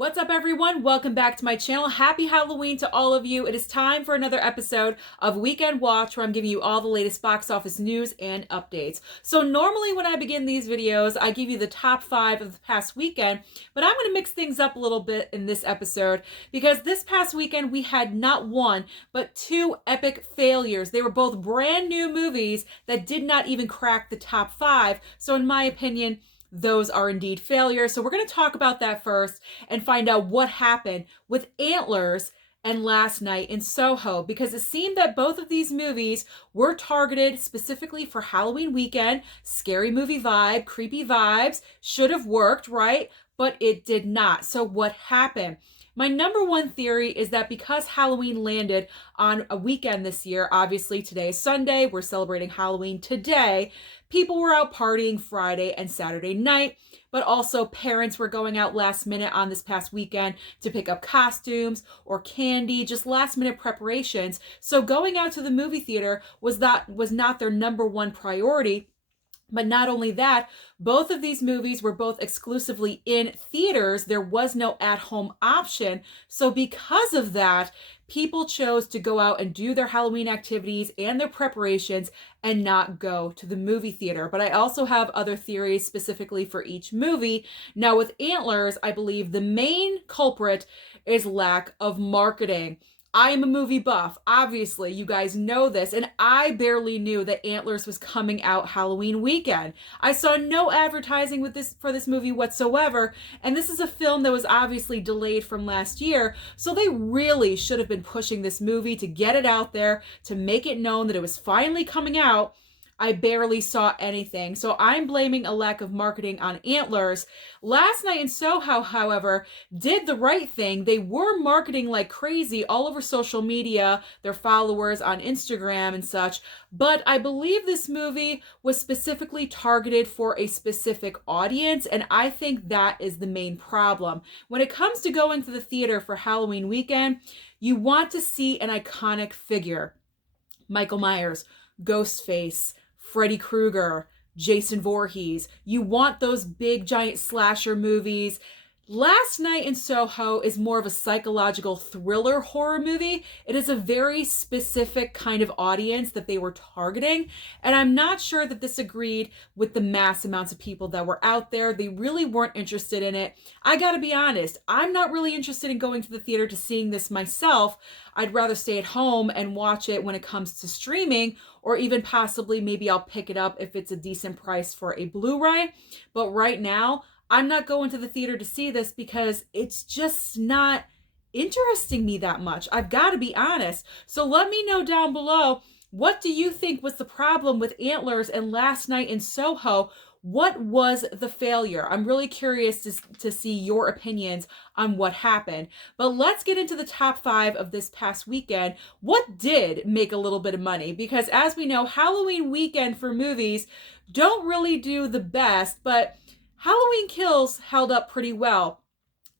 What's up, everyone? Welcome back to my channel. Happy Halloween to all of you. It is time for another episode of Weekend Watch, where I'm giving you all the latest box office news and updates. So normally when I begin these videos, I give you the top 5 of the past weekend, but I'm going to mix things up a little bit in this episode because this past weekend we had not one, but 2 epic failures. They were both brand new movies that did not even crack the top 5. So in my opinion, those are indeed failures. So we're going to talk about that first and find out what happened with Antlers and Last Night in Soho, because it seemed that both of these movies were targeted specifically for Halloween weekend. Scary movie vibe, creepy vibes, should have worked, right? But it did not. So what happened? My number one theory is that because Halloween landed on a weekend this year, obviously today is Sunday, we're celebrating Halloween today, people were out partying Friday and Saturday night, but also parents were going out last minute on this past weekend to pick up costumes or candy, just last minute preparations. So going out to the movie theater was not their number one priority. But not only that, both of these movies were both exclusively in theaters. There was no at-home option. So because of that, people chose to go out and do their Halloween activities and their preparations and not go to the movie theater. But I also have other theories specifically for each movie. Now with Antlers, I believe the main culprit is lack of marketing. I am a movie buff. Obviously, you guys know this, and I barely knew that Antlers was coming out Halloween weekend. I saw no advertising for this movie whatsoever, and this is a film that was obviously delayed from last year, so they really should have been pushing this movie to get it out there, to make it known that it was finally coming out. I barely saw anything. So I'm blaming a lack of marketing on Antlers. Last Night in Soho, however, did the right thing. They were marketing like crazy all over social media, their followers on Instagram and such. But I believe this movie was specifically targeted for a specific audience, and I think that is the main problem. When it comes to going to the theater for Halloween weekend, you want to see an iconic figure. Michael Myers, Ghostface, Freddy Krueger, Jason Voorhees. You want those big giant slasher movies. Last Night in Soho is more of a psychological thriller horror movie. It is a very specific kind of audience that they were targeting, and I'm not sure that this agreed with the mass amounts of people that were out there. They really weren't interested in it. I gotta be honest, I'm not really interested in going to the theater to seeing this myself. I'd rather stay at home and watch it when it comes to streaming, or even possibly maybe I'll pick it up if it's a decent price for a Blu-ray. But right now, I'm not going to the theater to see this because it's just not interesting me that much. I've got to be honest. So let me know down below, what do you think was the problem with Antlers and Last Night in Soho? What was the failure? I'm really curious to see your opinions on what happened. But let's get into the top 5 of this past weekend. What did make a little bit of money? Because as we know, Halloween weekend for movies don't really do the best, but Halloween Kills held up pretty well,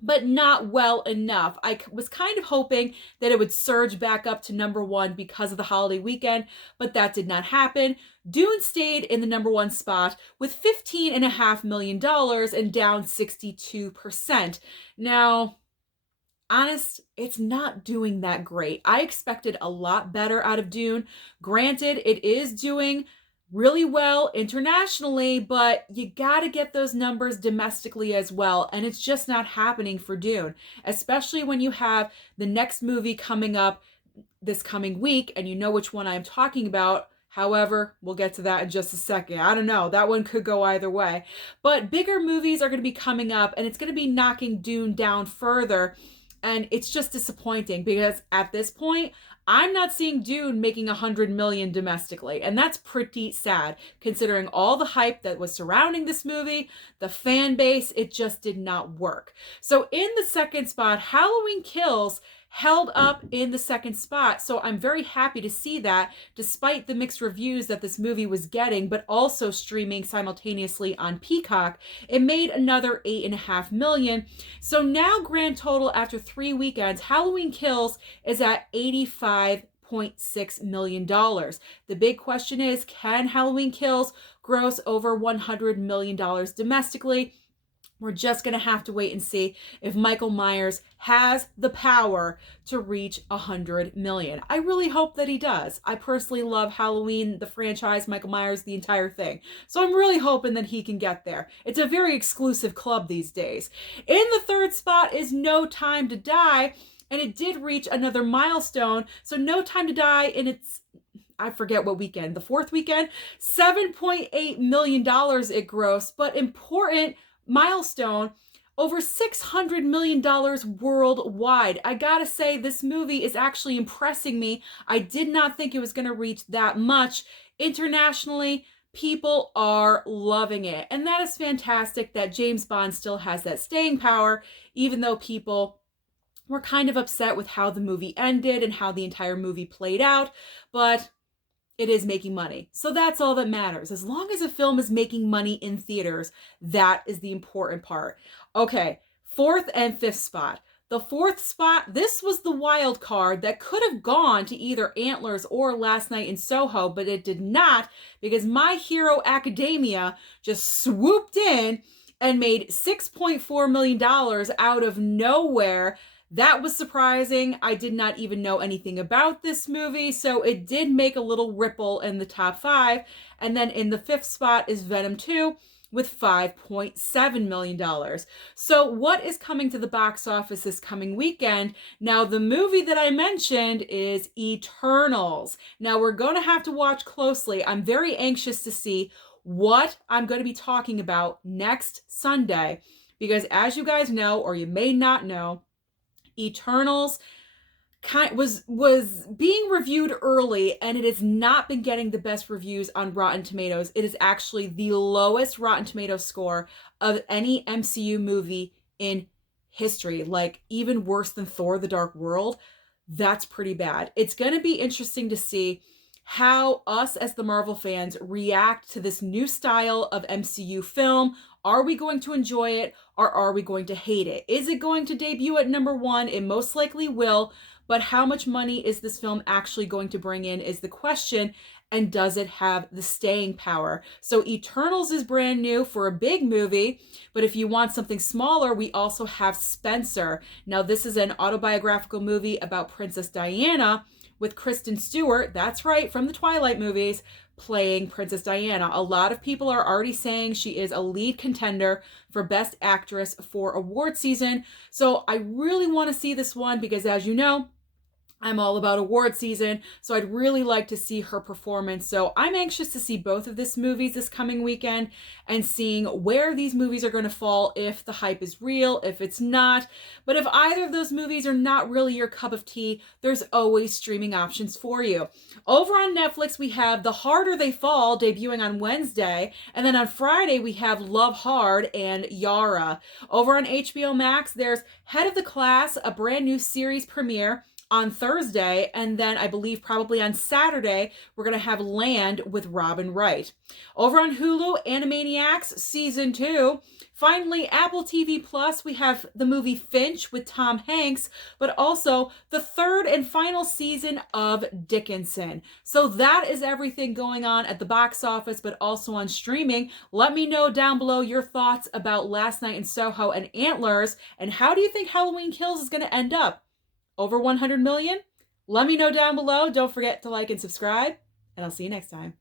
but not well enough. I was kind of hoping that it would surge back up to number 1 because of the holiday weekend, but that did not happen. Dune stayed in the number 1 spot with $15.5 million and down 62%. Now, honest, it's not doing that great. I expected a lot better out of Dune. Granted, it is doing really well internationally, but you gotta get those numbers domestically as well, and it's just not happening for Dune, especially when you have the next movie coming up this coming week, and you know which one I'm talking about. However, we'll get to that in just a second. I don't know, that one could go either way. But bigger movies are going to be coming up, and it's going to be knocking Dune down further, and it's just disappointing because at this point, I'm not seeing Dune making $100 million domestically, and that's pretty sad considering all the hype that was surrounding this movie, the fan base. It just did not work. So in the second spot, Halloween Kills held up in the second spot, so I'm very happy to see that despite the mixed reviews that this movie was getting, but also streaming simultaneously on Peacock, it made another $8.5 million. So now grand total after 3 weekends, Halloween Kills is at $85.6 million. The big question is, can Halloween Kills gross over $100 million domestically? We're just going to have to wait and see if Michael Myers has the power to reach 100 million. I really hope that he does. I personally love Halloween, the franchise, Michael Myers, the entire thing. So I'm really hoping that he can get there. It's a very exclusive club these days. In the third spot is No Time to Die, and it did reach another milestone. So No Time to Die in its, I forget what weekend, the fourth weekend, $7.8 million it grossed, but important milestone, over $600 million worldwide. I gotta say, this movie is actually impressing me. I did not think it was gonna reach that much. Internationally, people are loving it. And that is fantastic that James Bond still has that staying power, even though people were kind of upset with how the movie ended and how the entire movie played out. But it is making money. So that's all that matters. As long as a film is making money in theaters, that is the important part. Okay, fourth and fifth spot. The fourth spot, this was the wild card that could have gone to either Antlers or Last Night in Soho, but it did not, because My Hero Academia just swooped in and made $6.4 million out of nowhere. That was surprising. I did not even know anything about this movie, so it did make a little ripple in the top 5. And then in the fifth spot is Venom 2 with $5.7 million. So what is coming to the box office this coming weekend? Now, the movie that I mentioned is Eternals. Now, we're going to have to watch closely. I'm very anxious to see what I'm going to be talking about next Sunday, because as you guys know, or you may not know, Eternals was being reviewed early, and it has not been getting the best reviews on Rotten Tomatoes. It is actually the lowest Rotten Tomatoes score of any MCU movie in history, like even worse than Thor: The Dark World. That's pretty bad. It's going to be interesting to see how us as the Marvel fans react to this new style of MCU film. Are we going to enjoy it, or are we going to hate it? Is it going to debut at number 1? It most likely will, but how much money is this film actually going to bring in is the question, and does it have the staying power? So Eternals is brand new for a big movie, but if you want something smaller, we also have Spencer. Now, this is an autobiographical movie about Princess Diana with Kristen Stewart, that's right, from the Twilight movies, playing Princess Diana. A lot of people are already saying she is a lead contender for Best Actress for award season. So I really want to see this one because, as you know, I'm all about award season, so I'd really like to see her performance. So I'm anxious to see both of these movies this coming weekend and seeing where these movies are going to fall, if the hype is real, if it's not. But if either of those movies are not really your cup of tea, there's always streaming options for you. Over on Netflix, we have The Harder They Fall debuting on Wednesday, and then on Friday we have Love Hard and Yara. Over on HBO Max, there's Head of the Class, a brand new series premiere on Thursday, and then I believe probably on Saturday, we're going to have Land with Robin Wright. Over on Hulu, Animaniacs Season 2. Finally, Apple TV Plus, we have the movie Finch with Tom Hanks, but also the third and final season of Dickinson. So that is everything going on at the box office, but also on streaming. Let me know down below your thoughts about Last Night in Soho and Antlers, and how do you think Halloween Kills is going to end up? Over 100 million? Let me know down below. Don't forget to like and subscribe, and I'll see you next time.